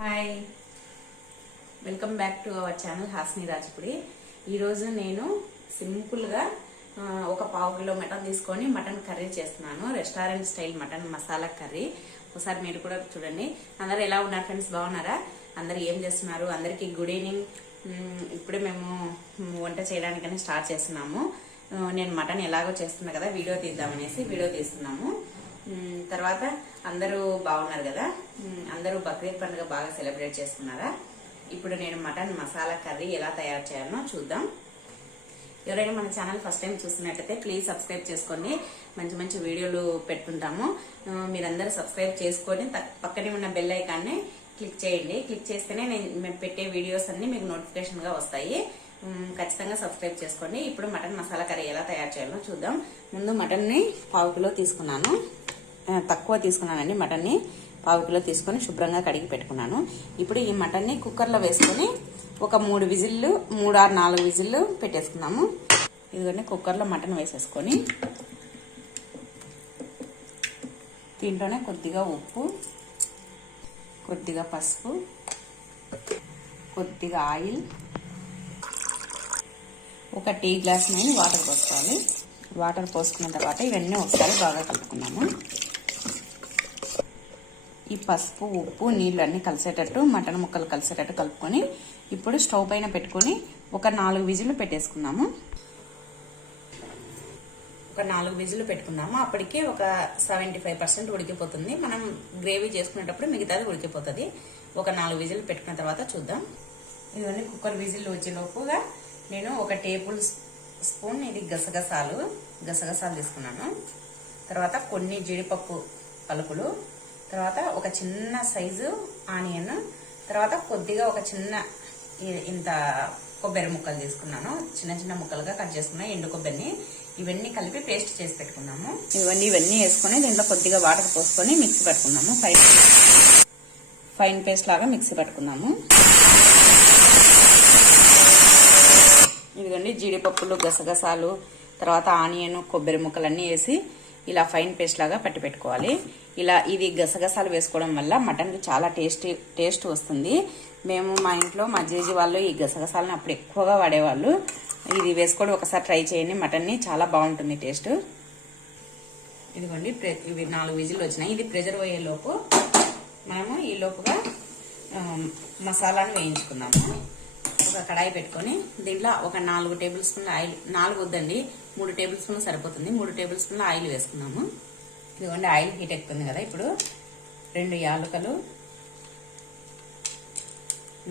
Hi, welcome back to our channel Hasni Rajapudi. ఈరోజు నేను సింపుల్గా ఒక పావు కిలో మటన్ తీసుకొని మటన్ కర్రీ చేస్తున్నాను. Restaurant style mutton masala curry. ఒకసారి మీరు కూడా చూడండి. అందరు ఎలా ఉన్నారు ఫ్రెండ్స్? బాగున్నారా? అందరు ఏం చేస్తున్నారు? అందరికీ గుడ్ ఈవినింగ్. ఇప్పుడే మేము వంట చేయడానికని స్టార్ట్ చేస్తున్నాము. నేను మటన్ ఎలాగో చేస్తున్నా కదా, వీడియో తీద్దామనేసి వీడియో తీస్తున్నాము. తర్వాత అందరూ బాగున్నారు కదా? అందరూ బక్రీద్ పండుగ బాగా సెలబ్రేట్ చేసుకున్నారా? ఇప్పుడు నేను మటన్ మసాలా కర్రీ ఎలా తయారు చేయాలో చూద్దాం. ఎవరైనా మన ఛానల్ ఫస్ట్ టైం చూస్తున్నట్లయితే ప్లీజ్ సబ్స్క్రైబ్ చేసుకోండి. మంచి మంచి వీడియోలు పెట్టుకుంటాము. మీరందరూ సబ్స్క్రైబ్ చేసుకొని పక్కనే ఉన్న బెల్ ఐకాన్ని క్లిక్ చేయండి. క్లిక్ చేస్తేనే మేము పెట్టే వీడియోస్ అన్ని మీకు నోటిఫికేషన్ గా వస్తాయి. ఖచ్చితంగా సబ్స్క్రైబ్ చేసుకోండి. ఇప్పుడు మటన్ మసాలా కర్రీ ఎలా తయారు చేయాలో చూద్దాం. ముందు మటన్ ని పావు కిలో తీసుకున్నాను. తక్కువ తీసుకున్నానండి. మటన్ ని పావు కిలో తీసుకొని శుభ్రంగా కడిగి పెట్టుకున్నాను. ఇప్పుడు ఈ మటన్ ని కుక్కర్ లో వేసుకొని ఒక 3 విజిల్లు 3 or 4 విజిల్లు పెట్టేసుకున్నాము. ఇదిగోండి కుక్కర్ లో మటన్ వేసేసుకొని దీంట్లోనే కొద్దిగా ఉప్పు, కొద్దిగా పసుపు, కొద్దిగా ఆయిల్, ఒక టీ గ్లాస్ మీద వాటర్ పోసుకోవాలి. వాటర్ పోసుకున్న తర్వాత ఇవన్నీ ఒకసారి బాగా కలుపుకున్నాము. ఈ పసుపు, ఉప్పు, నీళ్లు అన్ని కలిసేటట్టు, మటన్ ముక్కలు కలిసేటట్టు కలుపుకొని ఇప్పుడు స్టవ్ పైన పెట్టుకొని ఒక 4 విజిల్లు పెట్టేసుకున్నాము. ఒక 4 విజిల్లు పెట్టుకున్నాము. అప్పటికి ఒక 75% ఉడికిపోతుంది. మనం గ్రేవీ చేసుకునేటప్పుడు మిగతాది ఉడికిపోతుంది. ఒక 4 విజిల్లు పెట్టుకున్న తర్వాత చూద్దాం. ఇవన్నీ కుక్కర్ విజిల్లు వచ్చేలోపుగా నేను ఒక టేబుల్ స్పూన్ ఇది గసగసాలు తీసుకున్నాను. తర్వాత కొన్ని జీడిపప్పు పలుకులు, తర్వాత ఒక చిన్న సైజు ఆనియన్, తర్వాత కొద్దిగా ఒక చిన్న ఇంత కొబ్బరి ముక్కలు తీసుకున్నాను. చిన్న చిన్న ముక్కలుగా కట్ చేసుకున్నాను ఎండు కొబ్బరిని. ఇవన్నీ కలిపి పేస్ట్ చేసి పెట్టుకున్నాము. ఇవన్నీ వేసుకొని దీంట్లో కొద్దిగా వాటర్ పోసుకొని మిక్సీ పట్టుకున్నాము. ఫైన్ పేస్ట్ లాగా మిక్సీ పట్టుకున్నాము. ఇదిగోండి జీడిపప్పులు, గసగసాలు, తర్వాత ఆనియన్, కొబ్బరి ముక్కలన్నీ వేసి ఇలా ఫైన్ పేస్ట్ లాగా పట్టి పెట్టుకోవాలి. ఇలా ఇది గసగసాలు వేసుకోవడం వల్ల మటన్ కి చాలా టేస్ట్ వస్తుంది. మేము మా ఇంట్లో మా జేజీ వాళ్ళు ఈ గసగసాలను అప్పుడు ఎక్కువగా వాడేవాళ్ళు. ఇది వేసుకోవడం ఒకసారి ట్రై చేయండి. మటన్ ని చాలా బాగుంటుంది టేస్ట్. ఇదిగోండి ఇవి 4 విజిల్లు వచ్చినాయి. ఇది ప్రెజర్ పోయేలోపు మనము ఈ లోపుగా మసాలాను వేయించుకున్నాము. ఒక కడాయి పెట్టుకొని దీంట్లో ఒక 4 టేబుల్ స్పూన్ల ఆయిల్, 4 వద్దండి 3 టేబుల్ స్పూన్లు సరిపోతుంది. 3 టేబుల్ స్పూన్ల ఆయిల్ వేసుకున్నాము. ఇదిగోండి ఆయిల్ హీట్ ఎక్కుతుంది కదా. ఇప్పుడు 2 యాలకులు,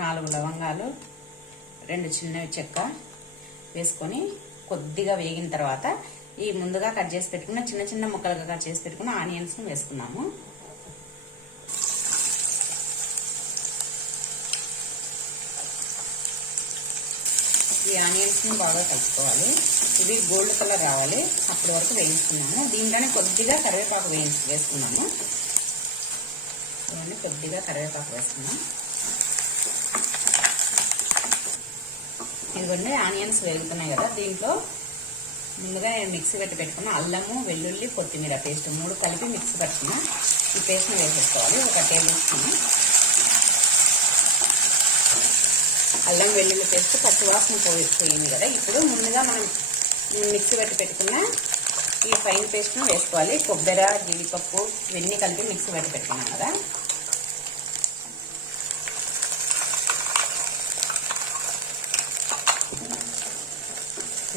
4 లవంగాలు, 2 చిన్నవి చెక్క వేసుకొని కొద్దిగా వేగిన తర్వాత ఈ ముందుగా కట్ చేసి పెట్టుకున్న చిన్న చిన్న ముక్కలుగా కట్ చేసి పెట్టుకున్న ఆనియన్స్ వేసుకున్నాము. ఈ ఆనియన్స్ ని బాగా కలుపుకోవాలి. ఇవి గోల్డ్ కలర్ రావాలి, అప్పటి వరకు వేయించుకున్నాము. దీంట్లోనే కొద్దిగా కరివేపాకు వేసుకున్నాము. ఇవన్నీ కొద్దిగా కరివేపాకు వేసుకున్నాం. ఇదిగోండి ఆనియన్స్ వేగుతున్నాయి కదా. దీంట్లో ముందుగా నేను మిక్సీ పెట్టుకున్న అల్లము, వెల్లుల్లి, కొత్తిమీర పేస్ట్ 3 కలిపి మిక్సీ పట్టుకున్న ఈ పేస్ట్ని వేసేసుకోవాలి. ఒక టేబుల్ స్పూన్ అల్లం వెల్లుల్లి పేస్ట్ పచ్చివాసన పోయింది కదా. ఇప్పుడు ముందుగా మనం మిక్సీ పెట్టుకున్న ఈ ఫైన్ పేస్ట్ను వేసుకోవాలి. కొబ్బరి, జీడిపప్పు ఇవన్నీ కలిపి మిక్సీ పెట్టుకున్నాం కదా.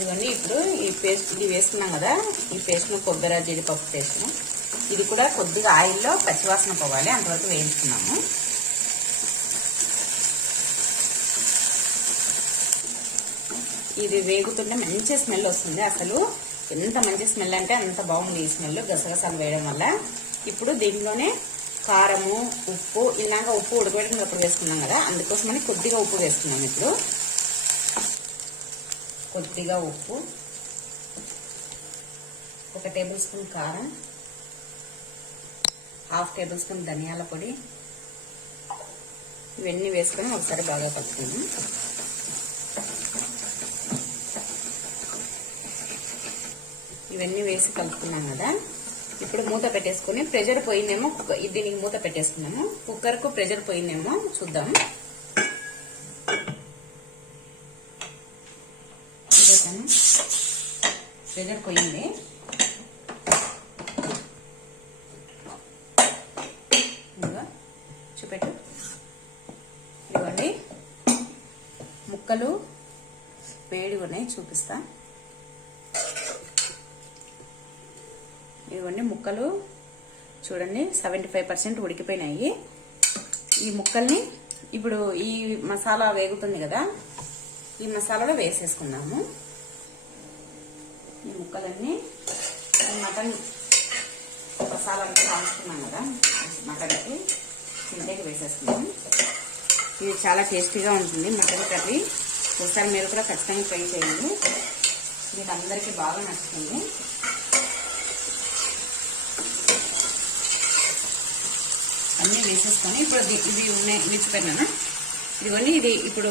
ఇవన్నీ ఇప్పుడు ఈ పేస్ట్ ఇది వేసుకున్నాం కదా. ఈ పేస్ట్ను కొబ్బరి, జీడిపప్పు పేస్ట్ను ఇది కూడా కొద్దిగా ఆయిల్లో పచ్చివాసన పోవాలి, అంతవరకు వేయించుకున్నాము. ఇది వేగుతుంటే మంచి స్మెల్ వస్తుంది. అసలు ఎంత మంచి స్మెల్ అంటే అంత బాగుంది ఈ స్మెల్ గసగసాలు వేయడం వల్ల. ఇప్పుడు దీంట్లోనే కారము, ఉప్పు, ఇలాగా ఉప్పు ఉడకబెట్టినప్పుడు వేసుకున్నాం కదా, అందుకోసమని కొద్దిగా ఉప్పు వేసుకున్నాం. ఇప్పుడు కొద్దిగా ఉప్పు, 1 టేబుల్ స్పూన్ కారం, 1/2 టేబుల్ స్పూన్ ధనియాల పొడి, ఇవన్నీ వేసుకొని ఒకసారి బాగా కలుపుకున్నాం. ఇవన్నీ వేసి కలుపుకున్నాం కదా. ఇప్పుడు మూత పెట్టేసుకుని ప్రెషర్ పోయిందేమో దీనికి మూత పెట్టేసుకున్నాము. కుక్కర్కు ప్రెషర్ పోయిందేమో చూద్దాం. ప్రెషర్ పోయింది. చూపెట్టు. ఇదిగోండి ముక్కలు వేడిగా ఉన్నాయి, చూపిస్తా. ఇదిగోండి ముక్కలు చూడండి 75% ఉడికిపోయినాయి. ఈ ముక్కల్ని ఇప్పుడు ఈ మసాలా వేగుతుంది కదా, ఈ మసాలాలో వేసేసుకుందాము. ఈ ముక్కలన్నీ మటన్ మసాలా అంతా కాల్చుకున్నాం కదా, మటన్కి ఇంటికి వేసేసుకున్నాం. ఇది చాలా టేస్టీగా ఉంటుంది మటన్ కర్రీ. ఒకసారి మీరు కూడా ఖచ్చితంగా ట్రై చేయండి, మీకు అందరికీ బాగా నచ్చుతుంది. అన్నీ వేసేసుకొని ఇప్పుడు ఇది ఉన్నాయి విడిచిపెట్టినా. ఇదిగోండి ఇది ఇప్పుడు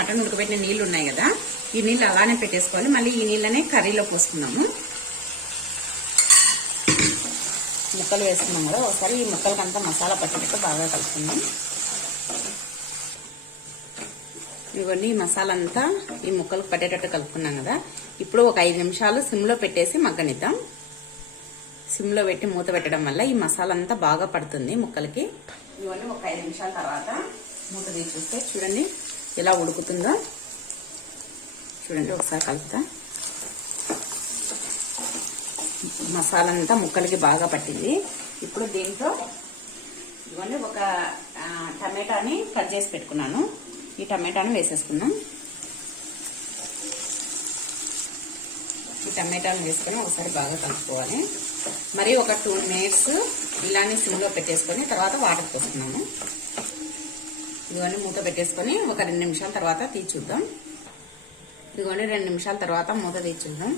మటన్ ఉడకబెట్టిన నీళ్లు ఉన్నాయి కదా, ఈ నీళ్ళు అలానే పెట్టేసుకోవాలి. మళ్ళీ ఈ నీళ్ళనే కర్రీలో పోసుకున్నాము. ముక్కలు వేసుకున్నాం కదా, ఒకసారి ఈ ముక్కలకంతా మసాలా పట్టేటట్టు బాగా కలుపుకుందాం. ఇవన్నీ ఈ మసాలా అంతా ఈ ముక్కలకు పట్టేటట్టు కలుపుకున్నాం కదా, ఇప్పుడు ఒక 5 నిమిషాలు సిమ్లో పెట్టేసి మగ్గనిద్దాం. సిమ్లో పెట్టి మూత పెట్టడం వల్ల ఈ మసాలా అంతా బాగా పడుతుంది ముక్కలకి. ఇవన్నీ ఒక 5 నిమిషాల తర్వాత మూత తీసి చూస్తే చూడండి ఎలా ఉడుకుతుందో. చూడండి ఒకసారి కలుపుతా. మసాలా అంతా ముక్కలకి బాగా పట్టింది. ఇప్పుడు దీంట్లో ఇవన్నీ ఒక టమాటాని కట్ చేసి పెట్టుకున్నాను, ఈ టమాటాను వేసేసుకున్నాం. ఈ టమాటాను వేసుకొని ఒకసారి బాగా కలుపుకోవాలి. మరి ఒక 2 మినిట్స్ ఇలానే సిమ్లో పెట్టేసుకొని తర్వాత వాటర్ పోసుకున్నాము. ఇదిగోండి మూత పెట్టేసుకొని ఒక 2 నిమిషాల తర్వాత తీసి చూద్దాం. ఇదిగోండి 2 నిమిషాల తర్వాత మూత తీసి చూద్దాం.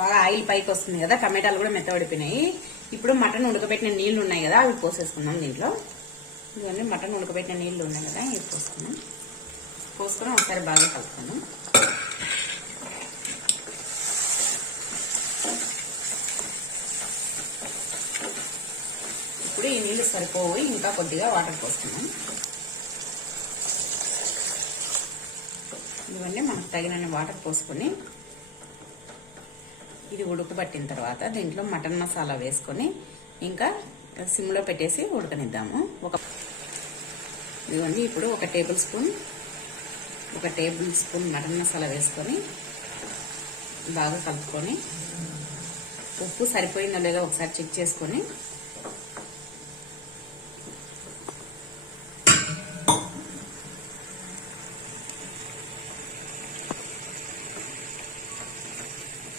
బాగా ఆయిల్ పైకి వస్తుంది కదా, టమాటాలు కూడా మెత్తబడిపోయినాయి. ఇప్పుడు మటన్ ఉడకబెట్టిన నీళ్లు ఉన్నాయి కదా, అవి పోసేసుకున్నాం దీంట్లో. ఇదిగోండి మటన్ ఉడకబెట్టిన నీళ్లు ఉన్నాయి కదా, ఇవి పోసుకున్నాం. పోసుకొని ఒకసారి బాగా కలుపుకున్నాం. ఇప్పుడు ఈ నీళ్లు సరిపోవు, ఇంకా కొద్దిగా వాటర్ పోసుకున్నాం. ఇవన్నీ మనకు తగినన్ని వాటర్ పోసుకొని ఇది ఉడకబట్టిన తర్వాత దీంట్లో మటన్ మసాలా వేసుకొని ఇంకా సిమ్లో పెట్టేసి ఉడకనిద్దాము. ఇదిగోండి ఇప్పుడు ఒక టేబుల్ స్పూన్ మటన్ మసాలా వేసుకొని బాగా కలుపుకొని ఉప్పు సరిపోయిందో లేదో ఒకసారి చెక్ చేసుకొని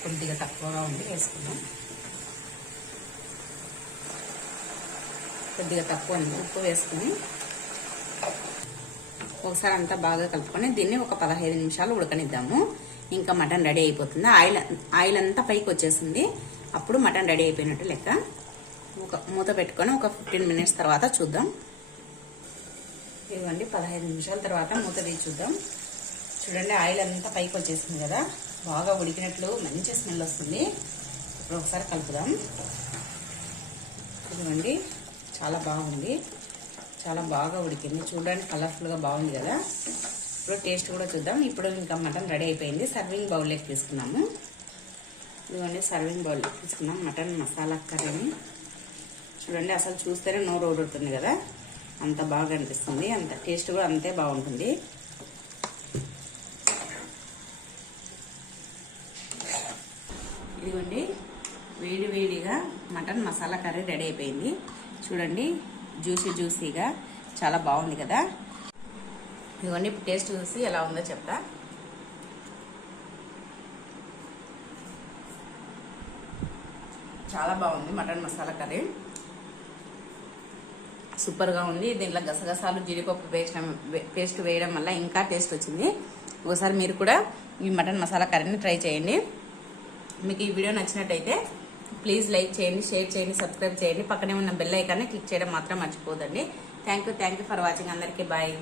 కొద్దిగా తక్కువగా ఉంది వేసుకుందాం. కొద్దిగా తక్కువ ఉంది ఉప్పు వేసుకుని ఒకసారి అంతా బాగా కలుపుకొని దీన్ని ఒక 15 నిమిషాలు ఉడకనిద్దాము. ఇంకా మటన్ రెడీ అయిపోతుంది. ఆయిల్ అంతా పైకి వచ్చేసింది. అప్పుడు మటన్ రెడీ అయిపోయినట్టు లెక్క. ఒక మూత పెట్టుకొని ఒక 15 మినిట్స్ తర్వాత చూద్దాం. ఇవ్వండి 15 నిమిషాల తర్వాత మూత తీసి చూద్దాం. చూడండి ఆయిల్ అంతా పైకి వచ్చేసింది కదా, బాగా ఉడికినట్లు మంచి స్మెల్ వస్తుంది. ఇప్పుడు ఒకసారి కలుపుదాం. ఇదిగోండి చాలా బాగుంది, చాలా బాగా ఉడికింది. చూడడానికి కలర్ఫుల్గా బాగుంది కదా. ఇప్పుడు టేస్ట్ కూడా చూద్దాం. ఇప్పుడు ఇంకా మటన్ రెడీ అయిపోయింది. సర్వింగ్ బౌల్లోకి తీసుకున్నాము. ఇదిగోండి సర్వింగ్ బౌల్లోకి తీసుకున్నాం మటన్ మసాలా కర్రీని. చూడండి అసలు చూస్తేనే నోరు ఊరుతుంది కదా, అంత బాగా అనిపిస్తుంది. అంత టేస్ట్ కూడా అంతే బాగుంటుంది. ఇదిగోండి వేడిగా మటన్ మసాలా కర్రీ రెడీ అయిపోయింది. చూడండి జ్యూసీగా చాలా బాగుంది కదా. ఇదిగోండి ఇప్పుడు టేస్ట్ చూసి ఎలా ఉందో చెప్తా. చాలా బాగుంది మటన్ మసాలా కర్రీ, సూపర్గా ఉంది. దీంట్లో గసగసాలు జీడిపప్పు పేస్ట్ వేయడం వల్ల ఇంకా టేస్ట్ వచ్చింది. ఒకసారి మీరు కూడా ఈ మటన్ మసాలా కర్రీని ట్రై చేయండి. మీకు ఈ వీడియో నచ్చినట్టయితే ప్లీజ్ లైక్ చేయండి, షేర్ చేయండి, సబ్స్క్రైబ్ చేయండి. పక్కనే ఉన్న బెల్ ఐకాన్ని క్లిక్ చేయడం మాత్రం మర్చిపోదండి. Thank you for watching. అందరికీ బాయ్.